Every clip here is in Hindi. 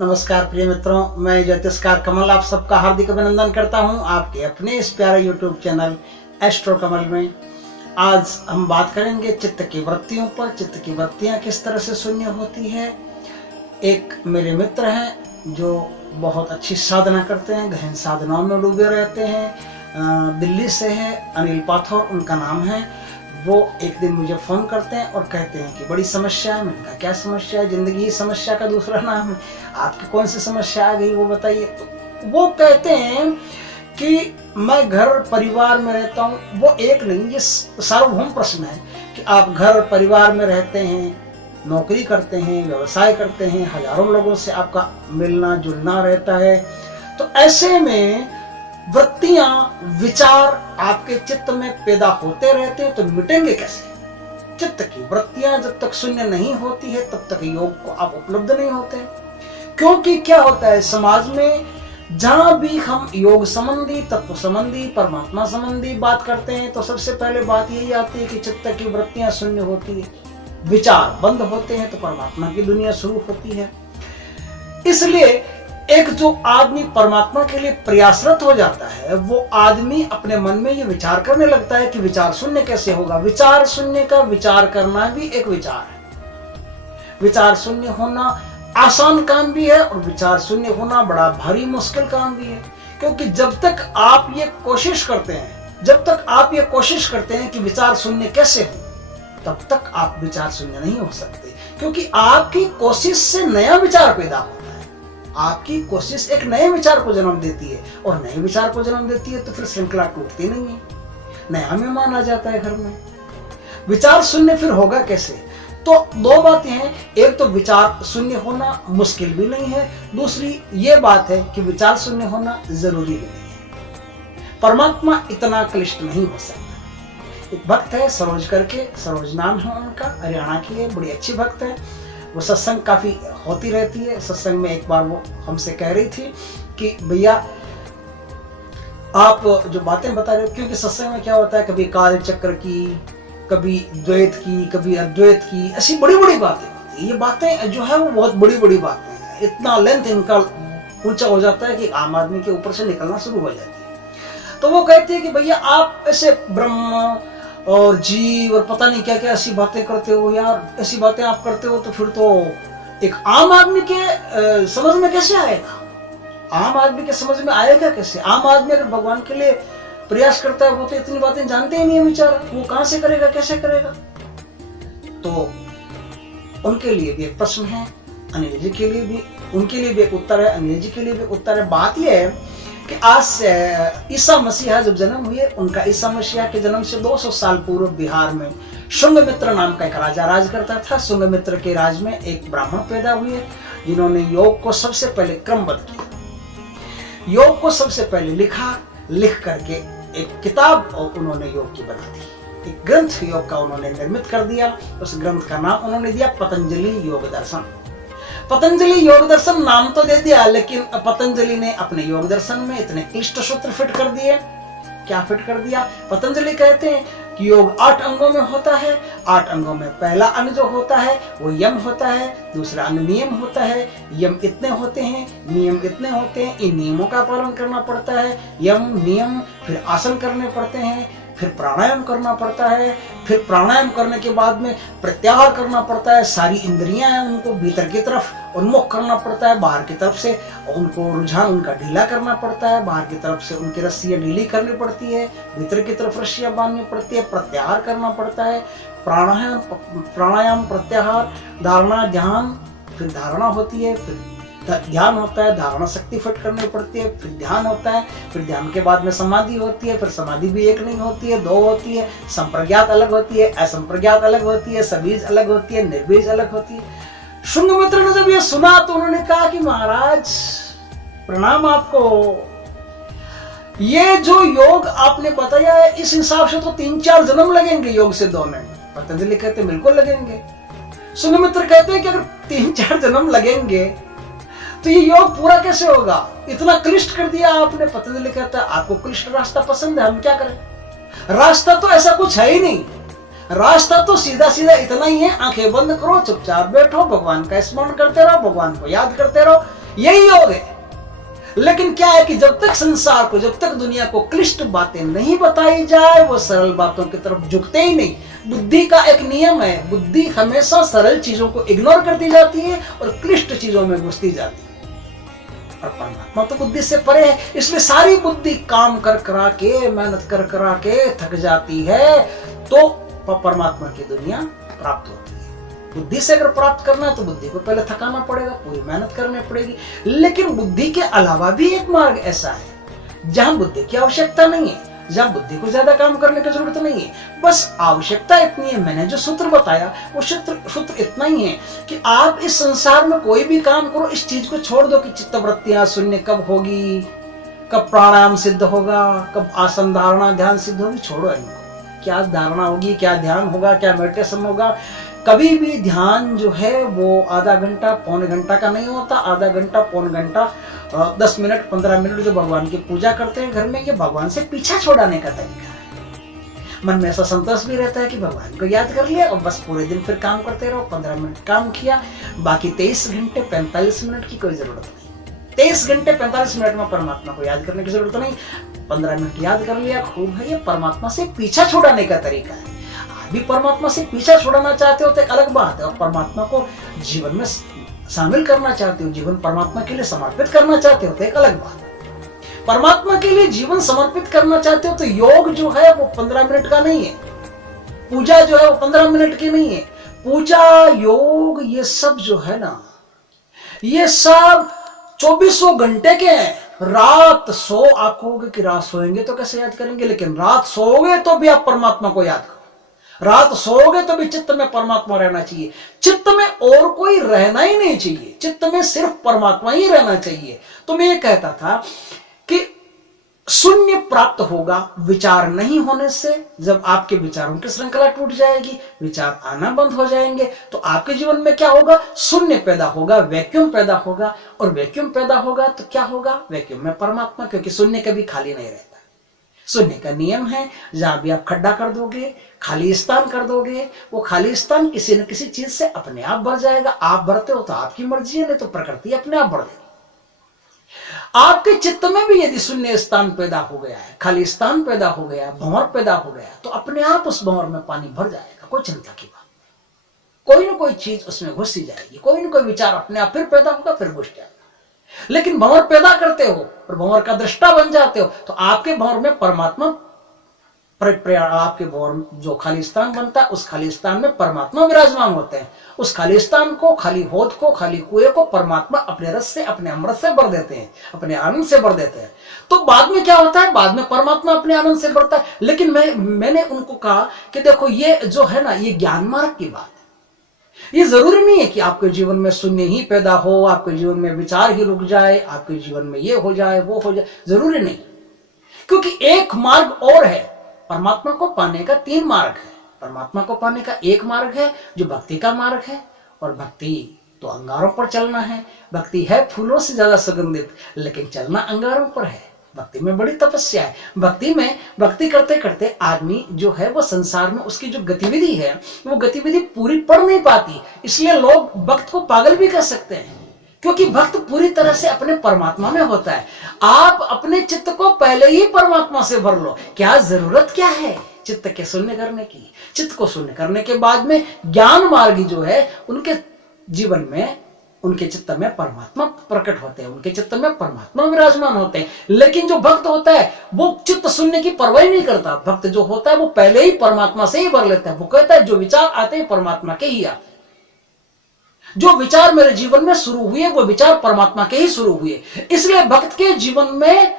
नमस्कार प्रिय मित्रों, मैं ज्योतिषकार कमल आप सबका हार्दिक अभिनंदन करता हूं आपके अपने इस प्यारे यूट्यूब चैनल एस्ट्रो कमल में। आज हम बात करेंगे चित्त की वृत्तियों पर। चित्त की वृत्तियां किस तरह से शून्य होती है। एक मेरे मित्र हैं जो बहुत अच्छी साधना करते हैं, गहन साधनाओं में डूबे रहते हैं, दिल्ली से है, अनिल पाथौर उनका नाम है। वो एक दिन मुझे फ़ोन करते हैं और कहते हैं कि बड़ी समस्या है। मैंने कहा क्या समस्या है? ज़िंदगी ही समस्या का दूसरा नाम है। आपकी कौन सी समस्या आ गई वो बताइए। तो वो कहते हैं कि मैं घर परिवार में रहता हूँ। वो एक नहीं, ये सार्वभौम प्रश्न है कि आप घर परिवार में रहते हैं, नौकरी करते हैं, व्यवसाय करते हैं, हजारों लोगों से आपका मिलना जुलना रहता है। तो ऐसे में वृत्तियां, विचार आपके चित्त में पैदा होते रहते हैं, तो मिटेंगे कैसे? चित्त की वृत्तियां जब तक शून्य नहीं होती है तब तक योग को आप उपलब्ध नहीं होते। क्योंकि क्या होता है समाज में, जहां भी हम योग संबंधी, तत्व संबंधी, परमात्मा संबंधी बात करते हैं तो सबसे पहले बात यही आती है कि चित्त की वृत्तियां शून्य होती है, विचार बंद होते हैं, तो परमात्मा की दुनिया शुरू होती है। इसलिए एक जो आदमी परमात्मा के लिए प्रयासरत हो जाता है, वो आदमी अपने मन में ये विचार करने लगता है कि विचार शून्य कैसे होगा। विचार शून्य का विचार करना भी एक विचार है। विचार शून्य होना आसान काम भी है और विचार शून्य होना बड़ा भारी मुश्किल काम भी है। क्योंकि जब तक आप ये कोशिश करते हैं कि विचार शून्य कैसे हो, तब तक आप विचार शून्य नहीं हो सकते। क्योंकि आपकी कोशिश से नया विचार पैदा होता है। आपकी कोशिश एक नए विचार को जन्म देती है, और नए विचार को जन्म देती है तो फिर श्रृंखला टूटती नहीं है, नया मेहमान आ जाता है घर में। विचार शून्य फिर होगा कैसे? तो दो बातें हैं। एक तो विचार शून्य होना मुश्किल भी नहीं है, दूसरी ये बात है कि विचार शून्य होना जरूरी भी नहीं है। परमात्मा इतना क्लिष्ट नहीं हो सकता। एक भक्त है सरोज करके, सरोज नाम है उनका, हरियाणा की है, बड़ी अच्छी भक्त है। वो सत्संग काफी होती रहती है। सत्संग में एक बार वो हमसे कह रही थी कि भैया आप जो बातें बता रहे हो, क्योंकि सत्संग में क्या होता है, कभी काल चक्र की, कभी द्वैत की, कभी अद्वैत की, ऐसी बड़ी बड़ी बातें होती है। ये बातें जो है वो बहुत बड़ी बड़ी बातें हैं। इतना लेंथ इनका ऊंचा हो जाता है कि आम आदमी के ऊपर से निकलना शुरू हो जाती है। तो वो कहती है कि भैया आप ऐसे ब्रह्म और जीव और पता नहीं क्या क्या ऐसी बातें करते हो यार। ऐसी बातें आप करते हो तो फिर तो एक आम आदमी के समझ में कैसे आएगा? आम आदमी के समझ में आएगा कैसे? आम आदमी अगर भगवान के लिए प्रयास करता है वो तो इतनी बातें जानते ही नहीं है बेचारा, वो कहां से करेगा, कैसे करेगा? तो उनके लिए भी एक प्रश्न है, अनिल जी के लिए भी, उनके लिए भी एक उत्तर है, अनिल जी के लिए भी उत्तर है। बात यह है कि आज ईसा मसीहा जब जन्म हुए, उनका ईसा मसीहा के जन्म से 200 साल पूर्व बिहार में शुंगमित्र नाम का एक राजा राज करता था। शुंगमित्र के राज में एक ब्राह्मण पैदा हुए जिन्होंने योग को सबसे पहले क्रमबद्ध किया, योग को सबसे पहले लिखा, लिख करके एक किताब उन्होंने योग की बना दी, एक ग्रंथ योग का उन्होंने निर्मित कर दिया। उस ग्रंथ का नाम उन्होंने दिया पतंजलि योग दर्शन। पतंजलि योग दर्शन नाम तो दे दिया, लेकिन पतंजलि ने अपने योग दर्शन में इतने क्लिष्ट सूत्र फिट कर दिए। क्या फिट कर दिया? पतंजलि कहते हैं कि योग 8 अंगों में होता है। 8 अंगों में पहला अंग जो होता है वो यम होता है, दूसरा अंग नियम होता है। यम इतने होते हैं, नियम इतने होते हैं, इन नियमों का पालन करना पड़ता है। यम नियम, फिर आसन करने पड़ते हैं, फिर प्राणायाम करना पड़ता है, फिर प्राणायाम करने के बाद में प्रत्याहार करना पड़ता है। सारी इंद्रियां हैं उनको भीतर की तरफ उन्मुख करना पड़ता है, बाहर की तरफ से उनको रुझान उनका ढीला करना पड़ता है, बाहर की तरफ से उनकी रस्सियां ढीली करनी पड़ती है, भीतर की तरफ रस्सियां बांधनी पड़ती है, प्रत्याहार करना पड़ता है। प्राणायाम, प्रत्याहार, धारणा, ध्यान, फिर धारणा होती है, फिर ध्यान होता है, धारणा शक्ति फिट करनी पड़ती है, फिर ध्यान होता है, फिर ध्यान के बाद में समाधि होती है, फिर समाधि भी एक नहीं होती है, 2 होती है। संप्रज्ञात अलग होती है, असंप्रज्ञात अलग होती है, सबीज अलग होती है, निर्बीज अलग होती है। शुंगमित्र ने जब ये सुना तो उन्होंने कहा कि महाराज प्रणाम आपको, ये जो योग आपने बताया है इस हिसाब से तो 3-4 जन्म लगेंगे योग से होने में। पतंजलि कहते बिल्कुल लगेंगे। शुंगमित्र कहते हैं कि अगर 3-4 जन्म लगेंगे तो ये योग पूरा कैसे होगा? इतना क्लिष्ट कर दिया आपने। पतंजलि कहता है आपको क्लिष्ट रास्ता पसंद है, हम क्या करें? रास्ता तो ऐसा कुछ है ही नहीं। रास्ता तो सीधा इतना ही है, आंखें बंद करो, चुपचाप बैठो, भगवान का स्मरण करते रहो, भगवान को याद करते रहो। यही योग है। लेकिन क्या है कि जब तक संसार को, जब तक दुनिया को क्लिष्ट बातें नहीं बताई जाए, वो सरल बातों की तरफ झुकते ही नहीं। बुद्धि का एक नियम है, बुद्धि हमेशा सरल चीजों को इग्नोर करती जाती है और क्लिष्ट चीजों में घुसती जाती है। और परमात्मा तो बुद्धि से परे है, इसलिए सारी बुद्धि काम कर करा के, मेहनत कर करा के थक जाती है, तो परमात्मा की दुनिया प्राप्त होती है। बुद्धि से अगर प्राप्त करना है तो बुद्धि को पहले थकाना पड़ेगा, पूरी मेहनत करनी पड़ेगी। लेकिन बुद्धि के अलावा भी एक मार्ग ऐसा है जहां बुद्धि की आवश्यकता नहीं है, जहां बुद्धि को ज्यादा काम करने की जरूरत नहीं है। बस आवश्यकता इतनी है, मैंने जो सूत्र बताया वो सूत्र इतना ही है कि आप इस संसार में कोई भी काम करो, इस चीज को छोड़ दो कि चित्तवृत्तियां शून्य कब होगी, कब प्राणायाम सिद्ध होगा, कब आसन धारणा ध्यान सिद्ध होगी, छोड़ो इनको। क्या धारणा होगी, क्या ध्यान होगा, क्या मेडिटेशन होगा। कभी भी ध्यान जो है वो आधा घंटा पौने घंटा का नहीं होता। आधा घंटा पौने घंटा 10 मिनट 15 मिनट जो भगवान की पूजा करते हैं घर में, ये भगवान से पीछा छुड़ाने का तरीका है। मन में ऐसा संतोष भी रहता है कि भगवान को याद कर लिया और बस पूरे दिन फिर काम करते रहो। 15 मिनट काम किया, बाकी 23 घंटे 45 मिनट की कोई जरूरत नहीं। 23 घंटे 45 मिनट में परमात्मा को याद करने की जरूरत नहीं। 15 मिनट याद कर लिया, खूब है। ये परमात्मा से पीछा छुड़ाने का तरीका है। आप भी परमात्मा से पीछा छुड़ाना चाहते हो तो एक अलग बात है, और परमात्मा को जीवन में शामिल करना चाहते हो, जीवन परमात्मा के लिए समर्पित करना चाहते हो तो एक अलग बात है। परमात्मा के लिए जीवन समर्पित करना चाहते हो तो योग जो है वो 15 मिनट का नहीं है, पूजा जो है वो 15 मिनट की नहीं है। पूजा, योग, ये सब जो है ना, ये सब 24 घंटे के हैं। रात सो आंखोगे कि रात सोएंगे तो कैसे याद करेंगे, लेकिन रात सोओगे तो भी आप परमात्मा को याद करो। रात सोओगे तो भी चित्त में परमात्मा रहना चाहिए। चित्त में और कोई रहना ही नहीं चाहिए, चित्त में सिर्फ परमात्मा ही रहना चाहिए। तो मैं ये कहता था कि शून्य प्राप्त होगा विचार नहीं होने से। जब आपके विचारों की श्रृंखला टूट जाएगी, विचार आना बंद हो जाएंगे, तो आपके जीवन में क्या होगा, शून्य पैदा होगा, वैक्यूम पैदा होगा। और वैक्यूम पैदा होगा तो क्या होगा, वैक्यूम में परमात्मा, क्योंकि शून्य कभी खाली नहीं रहता। शून्य का नियम है, जहां भी आप खड्डा कर दोगे, खाली स्थान कर दोगे, वो खाली स्थान किसी न किसी चीज से अपने आप भर जाएगा। आप भरते हो तो आपकी मर्जी है, नहीं तो प्रकृति अपने आप भर देगी। आपके चित्त में भी यदि शून्य स्थान पैदा हो गया है, खाली स्थान पैदा हो गया, भंवर पैदा हो गया, तो अपने आप उस भंवर में पानी भर जाएगा। कोई चिंता की बात, कोई ना कोई चीज उसमें घुस ही जाएगी, कोई ना कोई विचार अपने आप फिर पैदा होगा, फिर घुस जाएगा। लेकिन भंवर पैदा करते हो और भंवर का दृष्टा बन जाते हो, तो आपके भंवर में परमात्मा, आपके भंवर जो खाली स्थान बनता है, उस खाली स्थान में परमात्मा विराजमान होते हैं। उस खाली स्थान को, खाली होद को, खाली कुएं को परमात्मा अपने रस से, अपने अमृत से भर देते हैं, अपने आनंद से भर देते हैं। तो बाद में क्या होता है, बाद में परमात्मा अपने आनंद से भरता है। लेकिन मैंने उनको कहा कि देखो, ये जो है ना, ये ज्ञान मार्ग की बात है। ये जरूरी नहीं है कि आपके जीवन में शून्य ही पैदा हो, आपके जीवन में विचार ही रुक जाए, आपके जीवन में ये हो जाए, वो हो जाए, जरूरी नहीं। क्योंकि एक मार्ग और है, परमात्मा को पाने का 3 मार्ग है। परमात्मा को पाने का एक मार्ग है जो भक्ति का मार्ग है, और भक्ति तो अंगारों पर चलना है। भक्ति है फूलों से ज्यादा सुगंधित, लेकिन चलना अंगारों पर है। भक्ति में बड़ी तपस्या है। भक्ति करते करते आदमी जो है वो संसार में उसकी जो गतिविधि है, वो गतिविधि पूरी पड़ नहीं पाती। इसलिए लोग भक्त को पागल भी कर सकते हैं, क्योंकि भक्त पूरी तरह से अपने परमात्मा में होता है। आप अपने चित्त को पहले ही परमात्मा से भर लो। क्या जरूरत क्या है चित्त के शून्य करने की। चित्त को शून्य करने के बाद में ज्ञान मार्गी जो है, उनके जीवन में, उनके चित्त में परमात्मा प्रकट होते हैं, उनके चित्त में परमात्मा विराजमान होते हैं। लेकिन जो भक्त होता है वो चित्त शून्य की परवाह नहीं करता। भक्त जो होता है वो पहले ही परमात्मा से ही भर लेता है। वो कहता है जो विचार आते हैं परमात्मा के ही आते हैं। जो विचार मेरे जीवन में शुरू हुए वो विचार परमात्मा के ही शुरू हुए। इसलिए भक्त के जीवन में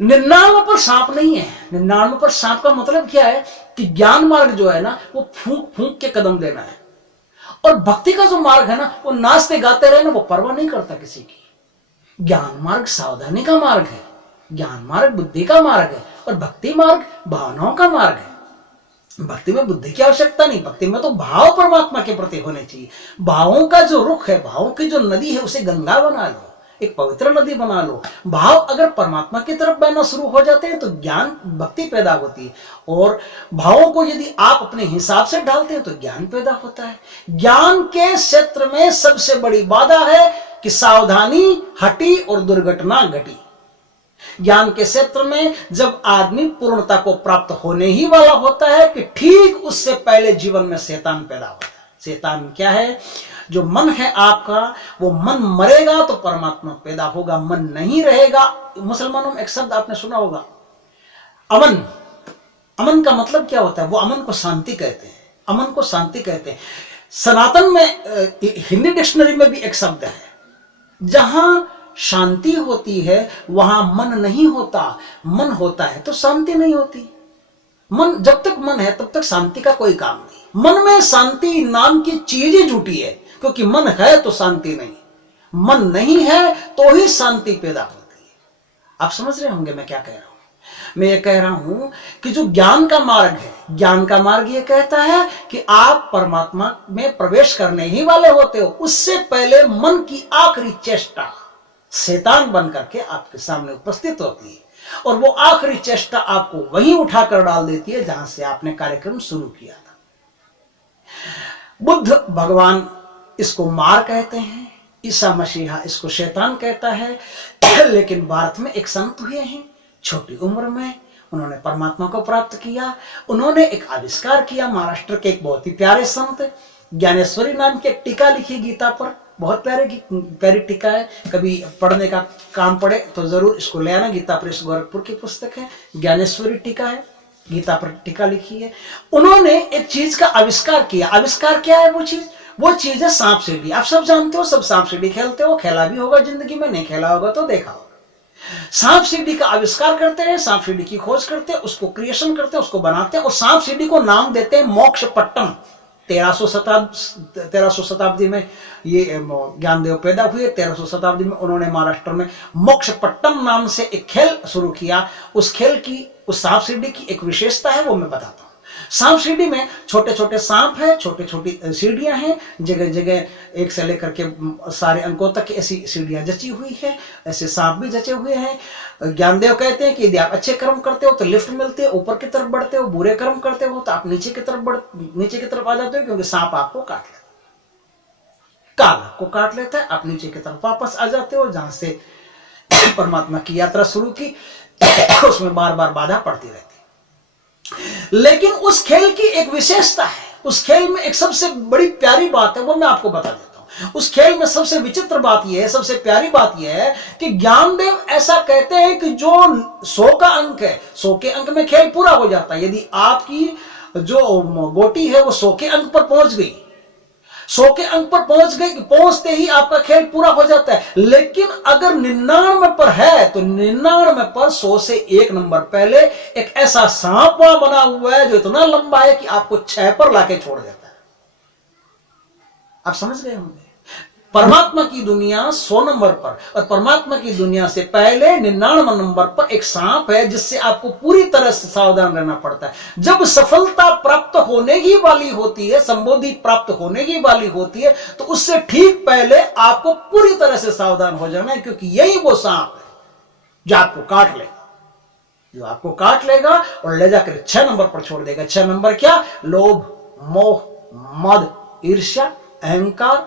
99% नहीं है। 99% का मतलब क्या है कि ज्ञान मार्ग जो है ना, वो फूंक फूंक के कदम देना है। और भक्ति का जो मार्ग है ना, वो नाचते गाते रहना, वो परवाह नहीं करता किसी की। ज्ञान मार्ग सावधानी का मार्ग है, ज्ञान मार्ग बुद्धि का मार्ग है, और भक्ति मार्ग भावनाओं का मार्ग है। भक्ति में बुद्धि की आवश्यकता नहीं, भक्ति में तो भाव परमात्मा के प्रति होने चाहिए। भावों का जो रुख है, भावों की जो नदी है, उसे गंगा बना लो, एक पवित्र नदी बना लो। भाव अगर परमात्मा की तरफ बहना शुरू हो जाते हैं तो ज्ञान भक्ति पैदा होती है। और भावों को यदि आप अपने हिसाब से डालते हैं तो ज्ञान पैदा होता है। ज्ञान के क्षेत्र में सबसे बड़ी बाधा है कि सावधानी हटी और दुर्घटना घटी। ज्ञान के क्षेत्र में जब आदमी पूर्णता को प्राप्त होने ही वाला होता है कि ठीक उससे पहले जीवन में शैतान पैदा होता है। शैतान क्या है? जो मन है आपका, वो मन मरेगा तो परमात्मा पैदा होगा, मन नहीं रहेगा। मुसलमानों में एक शब्द आपने सुना होगा, अमन। अमन का मतलब क्या होता है? वो अमन को शांति कहते हैं, अमन को शांति कहते हैं। सनातन में हिंदी डिक्शनरी में भी एक शब्द है, जहां शांति होती है वहां मन नहीं होता, मन होता है तो शांति नहीं होती। मन, जब तक मन है तब तक शांति का कोई काम नहीं। मन में शांति नाम की चीज ही झूठी है, क्योंकि मन है तो शांति नहीं, मन नहीं है तो ही शांति पैदा होती है। आप समझ रहे होंगे मैं क्या कह रहा हूं? मैं ये कह रहा हूं कि जो ज्ञान का मार्ग है, ज्ञान का मार्ग ये कहता है कि आप परमात्मा में प्रवेश करने ही वाले होते हो। उससे पहले मन की आखिरी चेष्टा शैतान बन करके आपके सामने उपस्थित होती है, और वो आखिरी चेष्टा आपको वहीं उठाकर डाल देती है जहां से आपने कार्यक्रम शुरू किया था। बुद्ध भगवान इसको मार कहते हैं, ईसा मसीहा इसको शैतान कहता है। लेकिन भारत में एक संत हुए हैं, छोटी उम्र में उन्होंने परमात्मा को प्राप्त किया। उन्होंने एक आविष्कार किया। महाराष्ट्र के एक बहुत ही प्यारे संत ज्ञानेश्वरी नाम की एक टीका लिखी गीता पर, बहुत प्यारी टीका है। कभी पढ़ने का काम पड़े तो जरूर इसको ले आना। गीता प्रेस गोरखपुर की पुस्तक है, ज्ञानेश्वरी टीका है, गीता पर टीका लिखी है। उन्होंने एक चीज का आविष्कार किया। आविष्कार क्या है? वो चीज है सांप सीढ़ी। आप सब जानते हो, सब सांप सीढ़ी खेलते हो, खेला भी होगा जिंदगी में, नहीं खेला होगा तो देखा होगा। सांप सीढ़ी का आविष्कार करते हैं, सांप सीढ़ी की खोज करते हैं, उसको क्रिएशन करते हैं, उसको बनाते हैं, और सांप सीढ़ी को नाम देते हैं मोक्ष पट्टम। 1300 शताब्दी में ये ज्ञानदेव पैदा हुए। 1300 शताब्दी में उन्होंने महाराष्ट्र में मोक्ष पट्टम नाम से एक खेल शुरू किया। उस खेल की, उस सांप सीढ़ी की एक विशेषता है, वो मैं बताता हूँ। सांप सीढ़ी में छोटे छोटे सांप है, छोटी छोटी सीढ़ियां हैं, जगह जगह एक से लेकर के सारे अंकों तक ऐसी सीढ़ियां जची हुई है, ऐसे सांप भी जचे हुए हैं। ज्ञानदेव कहते हैं कि यदि आप अच्छे कर्म करते हो तो लिफ्ट मिलते हो, ऊपर की तरफ बढ़ते हो, बुरे कर्म करते हो तो आप नीचे की तरफ आ जाते हो, क्योंकि सांप आपको काट लेता है, काल आपको काट लेता है। आप नीचे की तरफ वापस आ जाते हो, जहां से परमात्मा की यात्रा शुरू की उसमें बार बार बाधा पड़ती रहती। लेकिन उस खेल की एक विशेषता है, उस खेल में एक सबसे बड़ी प्यारी बात है, वो मैं आपको बता देता हूं। उस खेल में सबसे विचित्र बात यह है, सबसे प्यारी बात यह है कि ज्ञानदेव ऐसा कहते हैं कि जो 100 का अंक है, 100 के अंक में खेल पूरा हो जाता है। यदि आपकी जो गोटी है वो 100 के अंक पर पहुंच गई, 100 के अंक पर पहुंच गई, पहुंचते ही आपका खेल पूरा हो जाता है। लेकिन अगर 99 पर है तो 99 पर 100 से 1 नंबर पहले एक ऐसा सांप वहां बना हुआ है जो इतना लंबा है कि आपको 6 पर लाके छोड़ देता है। आप समझ गए होंगे। परमात्मा की दुनिया 100 नंबर पर, और परमात्मा की दुनिया से पहले 99 नंबर पर एक सांप है, जिससे आपको पूरी तरह से सावधान रहना पड़ता है। जब सफलता प्राप्त होने ही वाली होती है, संबोधि प्राप्त होने ही वाली होती है, तो उससे ठीक पहले आपको पूरी तरह से सावधान हो जाना है, क्योंकि यही वो सांप है जो आपको काट लेगा, जो आपको काट लेगा और ले जाकर 6 नंबर पर छोड़ देगा। 6 नंबर क्या? लोभ, मोह, मद, ईर्ष्या, अहंकार।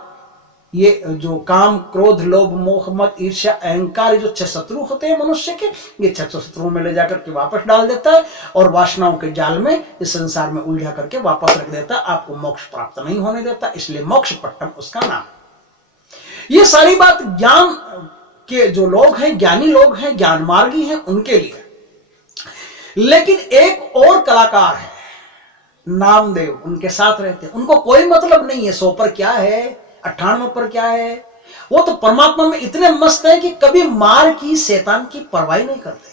ये जो काम, क्रोध, लोभ, मोह, मद, ईर्ष्या, अहंकार, जो 6 शत्रु होते हैं मनुष्य के, ये 6 शत्रुओं में ले जाकर के वापस डाल देता है और वासनाओं के जाल में इस संसार में उलझा करके वापस रख देता है। आपको मोक्ष प्राप्त नहीं होने देता, इसलिए मोक्ष पट्टम उसका नाम। ये सारी बात ज्ञान के जो लोग हैं, ज्ञानी लोग हैं, ज्ञान मार्गी हैं, उनके लिए। लेकिन एक और कलाकार है, नामदेव, उनके साथ रहते हैं। उनको कोई मतलब नहीं है 100 पर क्या है, 98 पर क्या है। वो तो परमात्मा में इतने मस्त है कि कभी मार की, शैतान की परवाह नहीं करते।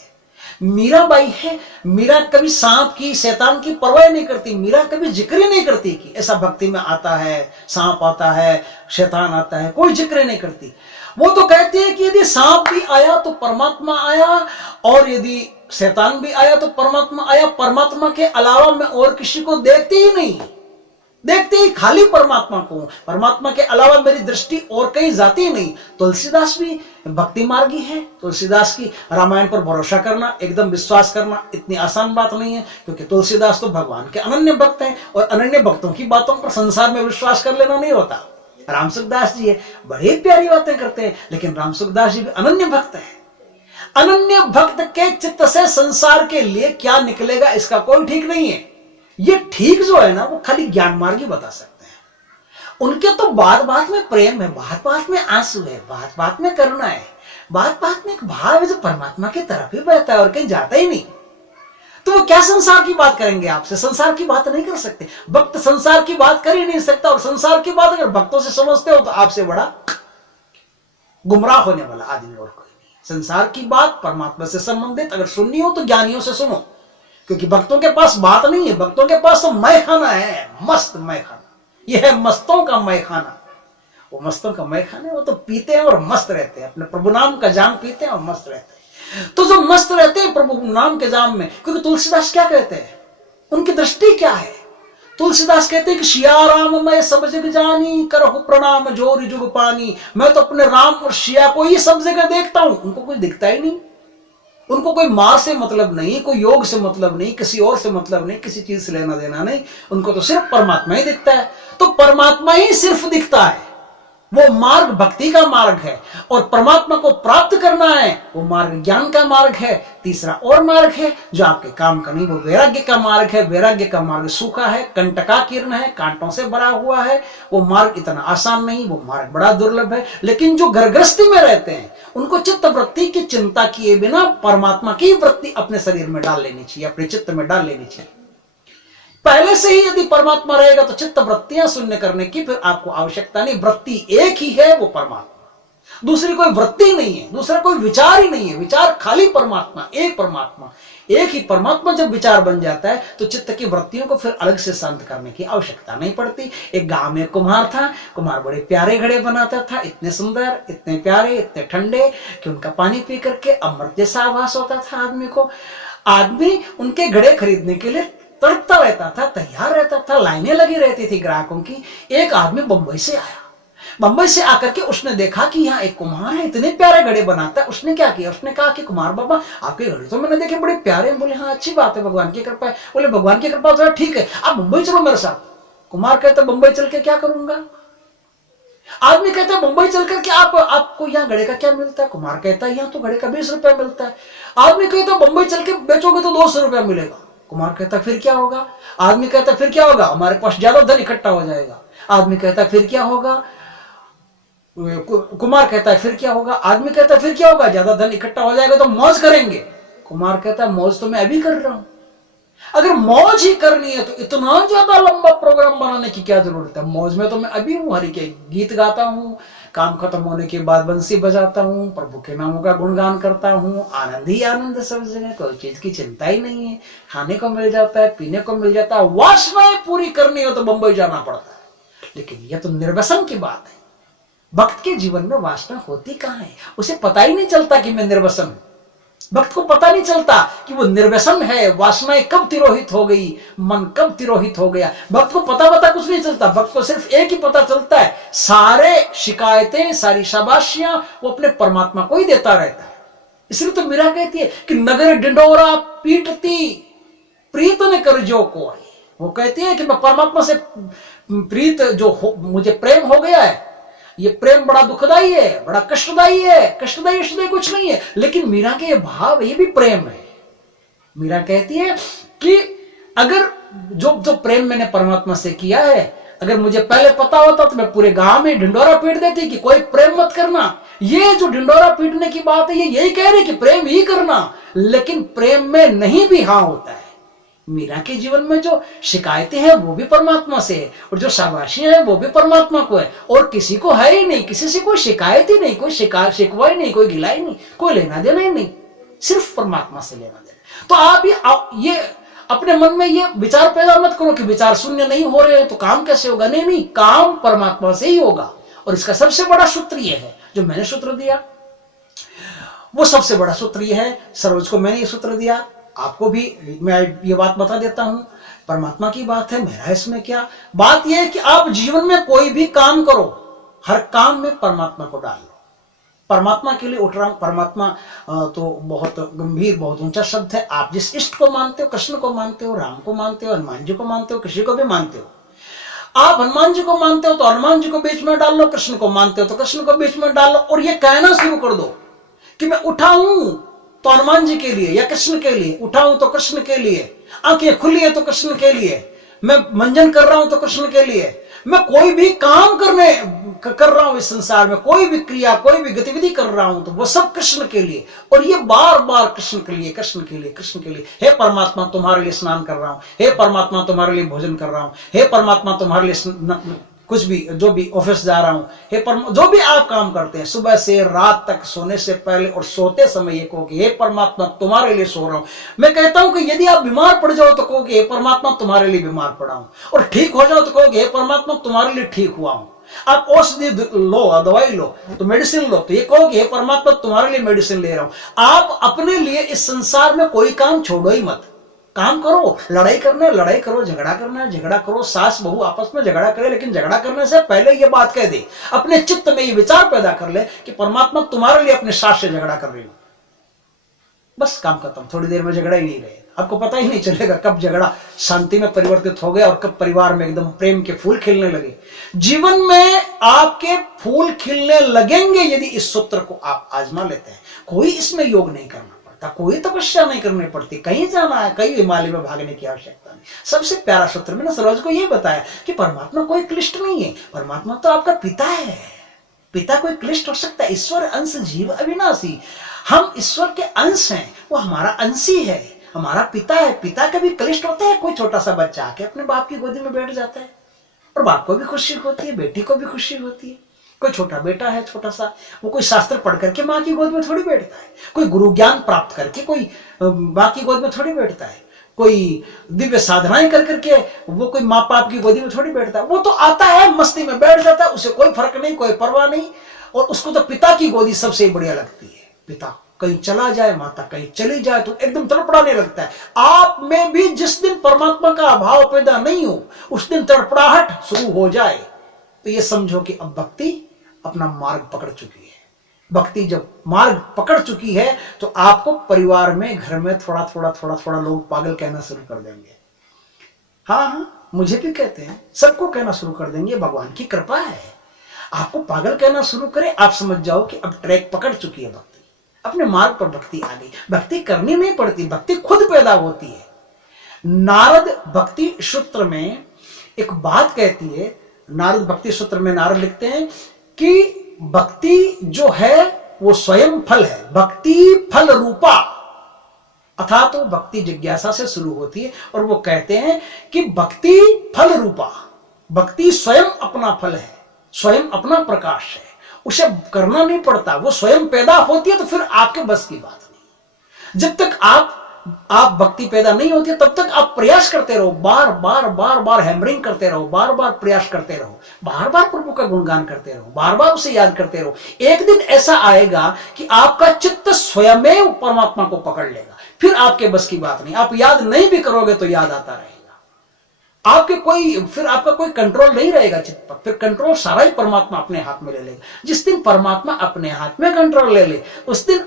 मीराबाई है, मीरा कभी सांप की, शैतान की परवाह नहीं करती। मीरा कभी जिक्र नहीं करती कि ऐसा भक्ति में आता है, सांप आता है, शैतान आता है, कोई जिक्र नहीं करती। वो तो कहती है कि यदि सांप भी आया तो परमात्मा आया, और यदि शैतान भी आया तो परमात्मा आया। परमात्मा के अलावा मैं और किसी को देखती ही नहीं, देखते ही खाली परमात्मा को। परमात्मा के अलावा मेरी दृष्टि और कहीं जाती ही नहीं। तुलसीदास भी भक्ति मार्गी है। तुलसीदास की रामायण पर भरोसा करना, एकदम विश्वास करना इतनी आसान बात नहीं है, क्योंकि तुलसीदास तो भगवान के अनन्य भक्त हैं, और अनन्य भक्तों की बातों पर संसार में विश्वास कर लेना नहीं होता। राम सुखदास जी है, बड़ी प्यारी बातें करते हैं, लेकिन राम सुखदास जी भी अनन्य भक्त है। अनन्य भक्त के चित्त से संसार के लिए क्या निकलेगा इसका कोई ठीक नहीं है। ये ठीक जो है ना वो खाली ज्ञान मार्ग ही बता सकते हैं। उनके तो बात बात में प्रेम है, बात बात में आंसू है, बात बात में करुणा है, बात बात में एक भाव है जो परमात्मा की तरफ ही बहता है और कहीं जाता ही नहीं। तो वो क्या संसार की बात करेंगे आपसे? संसार की बात नहीं कर सकते। भक्त संसार की बात कर ही नहीं सकता, और संसार की बात अगर भक्तों से समझते हो तो आपसे बड़ा गुमराह होने वाला आदमी और कोई नहीं। संसार की बात परमात्मा से संबंधित अगर सुननी हो तो ज्ञानियों से सुनो, क्योंकि भक्तों के पास बात नहीं है। भक्तों के पास तो मैं खाना है, मस्त मैं खाना। यह है मस्तों का मैं खाना। वो मस्तों का मैं खाना, वो तो पीते हैं और मस्त रहते हैं, अपने प्रभु नाम का जाम पीते हैं और मस्त रहते हैं। तो जो मस्त रहते हैं प्रभु नाम के जाम में, क्योंकि तुलसीदास क्या कहते हैं, उनकी दृष्टि क्या है? तुलसीदास कहते हैं कि सिया राम मैं सब जग जानी, करहु प्रणाम जोरि जुग पानी। मैं तो अपने राम और सिया को ही सब जगह देखता हूं, उनको कुछ दिखता ही नहीं। उनको कोई मां से मतलब नहीं, कोई योग से मतलब नहीं, किसी और से मतलब नहीं, किसी चीज से लेना देना नहीं। उनको तो सिर्फ परमात्मा ही दिखता है। तो परमात्मा ही सिर्फ दिखता है, वो मार्ग भक्ति का मार्ग है। और परमात्मा को प्राप्त करना है, वो मार्ग ज्ञान का मार्ग है। तीसरा और मार्ग है जो आपके काम का नहीं, वो वैराग्य का मार्ग है। वैराग्य का मार्ग सूखा है, कंटकाकीर्ण है, कांटों से भरा हुआ है। वो मार्ग इतना आसान नहीं, वो मार्ग बड़ा दुर्लभ है। लेकिन जो घरगृहस्थी में रहते हैं उनको चित्त वृत्ति की चिंता किए बिना परमात्मा की वृत्ति अपने शरीर में डाल लेनी चाहिए, अपने चित्त में डाल लेनी चाहिए। पहले से ही यदि परमात्मा रहेगा तो चित्त वृत्तियां शून्य करने की फिर आपको आवश्यकता नहीं। वृत्ति एक ही है, वो परमात्मा। दूसरी कोई वृत्ति नहीं है, दूसरा कोई विचार ही नहीं है। विचार खाली परमात्मा, एक परमात्मा, एक ही परमात्मा जब विचार बन जाता है तो चित्त की वृत्तियों को फिर अलग से शांत करने की आवश्यकता नहीं पड़ती। एक गांव में कुम्हार था। कुम्हार बड़े प्यारे घड़े बनाता था, इतने सुंदर, इतने प्यारे, इतने ठंडे कि उनका पानी पी करके अमृत जैसा आभास होता था आदमी को। आदमी उनके घड़े खरीदने के लिए तड़पता रहता था, तैयार रहता था, लाइनें लगी रहती थी ग्राहकों की। एक आदमी बंबई से आया। बंबई से आकर के उसने देखा कि यहाँ एक कुम्हार है, इतने प्यारे घड़े बनाता है। उसने क्या किया, उसने कहा कि कुमार बाबा आपके घड़े तो मैंने देखे बड़े प्यारे हैं। बोले हाँ अच्छी बात है, भगवान की कृपा है। बोले भगवान की कृपा तो है, ठीक है, आप मुंबई चलो मेरे साथ। कुमार कहता मुंबई चल के क्या करूंगा? आदमी कहता मुंबई चल करके आपको यहाँ घड़े का क्या मिलता है? कुमार कहता है यहाँ तो घड़े का 20 रुपया मिलता है। आदमी कहता मुंबई चल के बेचोगे तो 200 रुपया मिलेगा। कुमार कहता फिर क्या होगा? आदमी कहता फिर क्या होगा, हमारे पास ज्यादा धन इकट्ठा हो जाएगा। आदमी कहता फिर क्या होगा? कुमार कहता है फिर क्या होगा? आदमी कहता है फिर क्या होगा? ज्यादा धन इकट्ठा हो जाएगा तो मौज करेंगे। कुमार कहता है मौज तो मैं अभी कर रहा हूं। अगर मौज ही करनी है तो इतना ज्यादा लंबा प्रोग्राम बनाने की क्या जरूरत है? मौज में तो मैं अभी हूं, हरि के गीत गाता हूं, काम खत्म होने के बाद बंसी बजाता हूं, प्रभु के नामों का गुणगान करता हूं, आनंद ही आनंद सब जगह, कोई चीज की चिंता ही नहीं है। खाने को मिल जाता है, पीने को मिल जाता है। वासनाएं पूरी करनी हो तो मुंबई जाना पड़ता है। लेकिन यह तो निर्व्यसन की बात है। भक्त के जीवन में वासना होती कहां है? उसे पता ही नहीं चलता कि मैं निर्व्यसन हूं। भक्त को पता नहीं चलता कि वो निर्व्यसन है। वासनाएं कब तिरोहित हो गई, मन कब तिरोहित हो गया, भक्त को पता कुछ नहीं चलता। भक्त को सिर्फ एक ही पता चलता है, सारे शिकायतें, सारी शाबाशियां वो अपने परमात्मा को ही देता रहता है। इसलिए तो मीरा कहती है कि नगर डिंडोरा पीटती प्रीत न कर जो कोई। वो कहती है कि मैं परमात्मा से प्रीत जो मुझे प्रेम हो गया है, ये प्रेम बड़ा दुखदाई है, बड़ा कष्टदाई है। कष्टदाई कुछ नहीं है, लेकिन मीरा के ये भाव, ये भी प्रेम है। मीरा कहती है कि अगर जो प्रेम मैंने परमात्मा से किया है, अगर मुझे पहले पता होता तो मैं पूरे गांव में ढिंडोरा पीट देती कि कोई प्रेम मत करना। ये जो ढिंडोरा पीटने की बात है, ये यही कह रही कि प्रेम ही करना, लेकिन प्रेम में नहीं भी हाँ होता है। मीरा के जीवन में जो शिकायतें हैं वो भी परमात्मा से है, और जो शाबाशियां हैं वो भी परमात्मा को है, और किसी को है ही नहीं। किसी से कोई शिकायत ही नहीं, कोई शिकवा ही नहीं, कोई गिला ही नहीं, कोई लेना देना ही नहीं, सिर्फ परमात्मा से लेना देना। तो आप ये अपने मन में ये विचार पैदा मत करो कि विचार शून्य नहीं हो रहे हैं तो काम कैसे होगा। नहीं, काम परमात्मा से ही होगा। और इसका सबसे बड़ा सूत्र यह है, जो मैंने सूत्र दिया वो सबसे बड़ा सूत्र यह है। सरोज को मैंने ये सूत्र दिया, आपको भी मैं ये बात बता देता हूं। परमात्मा की बात है, मेरा इसमें क्या। बात यह है कि आप जीवन में कोई भी काम करो, हर काम में परमात्मा को डाल लो। परमात्मा के लिए उठ रहा हूं। परमात्मा तो बहुत गंभीर, बहुत ऊंचा शब्द है। आप जिस इष्ट को मानते हो, कृष्ण को मानते हो, राम को मानते हो, हनुमान जी को मानते हो, किसी को भी मानते हो, आप हनुमान जी को मानते हो तो हनुमान जी को बीच में डाल लो, कृष्ण को मानते हो तो कृष्ण को बीच में डाल लो, और ये कहना शुरू कर दो कि मैं उठा हूं तो हनुमान जी के लिए या कृष्ण के लिए, उठा हूं तो कृष्ण के लिए, आंखें खुली है तो कृष्ण के लिए, मैं मंजन कर रहा हूं तो कृष्ण के लिए, मैं कोई भी काम कर रहा हूं इस संसार में, कोई भी क्रिया कोई भी गतिविधि कर रहा हूं तो वो सब कृष्ण के लिए, और ये बार बार कृष्ण के लिए कृष्ण के लिए कृष्ण के लिए। हे परमात्मा तुम्हारे लिए स्नान कर रहा हूं, हे परमात्मा तुम्हारे लिए भोजन कर रहा हूं, हे परमात्मा तुम्हारे लिए कुछ भी जो भी ऑफिस जा रहा हूं, हे जो भी आप काम करते हैं सुबह से रात तक, सोने से पहले और सोते समय ये कहो कि हे परमात्मा तुम्हारे लिए सो रहा हूं। मैं कहता हूं कि यदि आप बीमार पड़ जाओ तो कहो कि हे परमात्मा तुम्हारे लिए बीमार पड़ा हूं, और ठीक हो जाओ तो कहो कि हे परमात्मा तुम्हारे लिए ठीक हुआ हूं। आप औषधि लो, दवाई लो तो मेडिसिन लो तो ये कहो कि हे परमात्मा तुम्हारे लिए मेडिसिन ले रहा हूं। आप अपने लिए इस संसार में कोई काम छोड़ो ही मत, काम करो, लड़ाई करना है लड़ाई करो, झगड़ा करना है झगड़ा करो, सास बहू आपस में झगड़ा करे, लेकिन झगड़ा करने से पहले ये बात कह दे, अपने चित्त में ये विचार पैदा कर ले कि परमात्मा तुम्हारे लिए अपने सास से झगड़ा कर रही हूं। बस काम खत्म, थोड़ी देर में झगड़ा ही नहीं रहेगा, आपको पता ही नहीं चलेगा कब झगड़ा शांति में परिवर्तित हो गया और कब परिवार में एकदम प्रेम के फूल खिलने लगे। जीवन में आपके फूल खिलने लगेंगे यदि इस सूत्र को आप आजमा लेते हैं। कोई इसमें योग नहीं करना पड़ता, कोई तपस्या नहीं करनी पड़ती, कहीं जाना है कहीं हिमालय में भागने की आवश्यकता नहीं। सबसे प्यारा सूत्र मैंने सरोज को यह बताया कि परमात्मा कोई क्लिष्ट नहीं है, परमात्मा तो आपका पिता है। पिता कोई क्लिष्ट हो सकता है? ईश्वर अंश जीव अविनाशी, हम ईश्वर के अंश हैं, वो हमारा अंशी है, हमारा पिता है। पिता कभी क्लिष्ट होता है? कोई छोटा सा बच्चा आके अपने बाप की गोदी में बैठ जाता है और बाप को भी खुशी होती है, बेटी को भी खुशी होती है। कोई छोटा बेटा है छोटा सा, वो कोई शास्त्र पढ़ करके माँ की गोद में थोड़ी बैठता है, कोई गुरु ज्ञान प्राप्त करके कोई माँ की गोद में थोड़ी बैठता है, कोई दिव्य साधनाएं कर करके वो कोई माँ बाप की गोदी में थोड़ी बैठता है। वो तो आता है मस्ती में बैठ जाता है, उसे कोई फर्क नहीं, कोई परवाह नहीं, और उसको तो पिता की गोदी सबसे बढ़िया लगती है। पिता कहीं चला जाए, माता कहीं चली जाए तो एकदम तड़पड़ाने लगता है। आप में भी जिस दिन परमात्मा का अभाव पैदा नहीं हो उस दिन तड़पड़ाहट शुरू हो जाए तो ये समझो कि अब भक्ति अपना मार्ग पकड़ चुकी है। भक्ति जब मार्ग पकड़ चुकी है तो आपको परिवार में, घर में थोड़ा थोड़ा लोग पागल कहना शुरू कर देंगे। हाँ, मुझे भी कहते हैं, सबको कहना शुरू कर देंगे, भगवान की कृपा है। आपको पागल कहना शुरू करे, आप समझ जाओ कि अब ट्रैक पकड़ चुकी है भक्ति, अपने मार्ग पर भक्ति आ गई। भक्ति करनी नहीं पड़ती, भक्ति खुद पैदा होती है। नारद भक्ति सूत्र में एक बात कहती है, नारद भक्ति सूत्र में नारद लिखते हैं कि भक्ति जो है वो स्वयं फल है, भक्ति फल रूपा, अर्थात तो भक्ति जिज्ञासा से शुरू होती है। और वो कहते हैं कि भक्ति फल रूपा, भक्ति स्वयं अपना फल है, स्वयं अपना प्रकाश है, उसे करना नहीं पड़ता, वो स्वयं पैदा होती है तो फिर आपके बस की बात नहीं। जब तक आप भक्ति पैदा नहीं होती है तब तक आप प्रयास करते रहो, बार बार हैमरिंग करते रहो, बार बार प्रयास करते रहो, बार बार प्रभु का गुणगान करते रहो, बार बार उसे याद करते रहो। एक दिन ऐसा आएगा कि आपका चित्त स्वयं परमात्मा को पकड़ लेगा, फिर आपके बस की बात नहीं। आप याद नहीं भी करोगे तो याद आता रहेगा, फिर आपका कोई कंट्रोल नहीं रहेगा चित्त पर, फिर कंट्रोल सारा ही परमात्मा अपने हाथ में ले लेगा। जिस दिन परमात्मा अपने हाथ में कंट्रोल ले ले उस दिन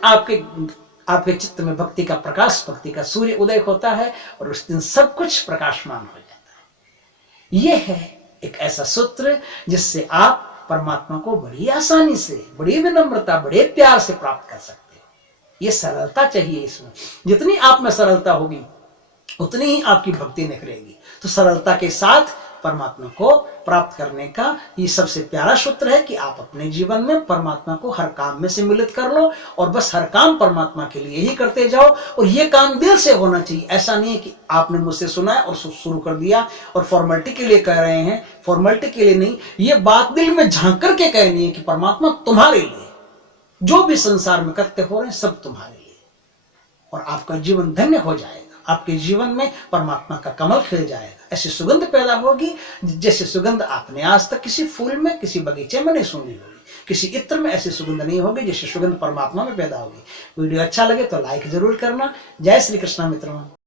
आपके चित्त में भक्ति का प्रकाश, भक्ति का सूर्य उदय होता है और उस दिन सब कुछ प्रकाशमान हो जाता है। यह है एक ऐसा सूत्र जिससे आप परमात्मा को बड़ी आसानी से, बड़ी विनम्रता, बड़े प्यार से प्राप्त कर सकते हैं। यह सरलता चाहिए इसमें, जितनी आप में सरलता होगी उतनी ही आपकी भक्ति निखरेगी। तो सरलता के साथ परमात्मा को प्राप्त करने का ये सबसे प्यारा सूत्र है कि आप अपने जीवन में परमात्मा को हर काम में सम्मिलित कर लो और बस हर काम परमात्मा के लिए ही करते जाओ। और ये काम दिल से होना चाहिए, ऐसा नहीं है कि आपने मुझसे सुना है और शुरू कर दिया और फॉर्मेलिटी के लिए कह रहे हैं। फॉर्मेलिटी के लिए नहीं, ये बात दिल में झांक करके कहनी है कि परमात्मा तुम्हारे लिए जो भी संसार में करते हो रहे हैं सब तुम्हारे लिए, और आपका जीवन धन्य हो जाएगा। आपके जीवन में परमात्मा का कमल खिल जाएगा, ऐसी सुगंध पैदा होगी जैसे सुगंध आपने आज तक किसी फूल में, किसी बगीचे में नहीं सुनी होगी, किसी इत्र में ऐसी सुगंध नहीं होगी जैसे सुगंध परमात्मा में पैदा होगी। वीडियो अच्छा लगे तो लाइक जरूर करना। जय श्री कृष्ण मित्रों।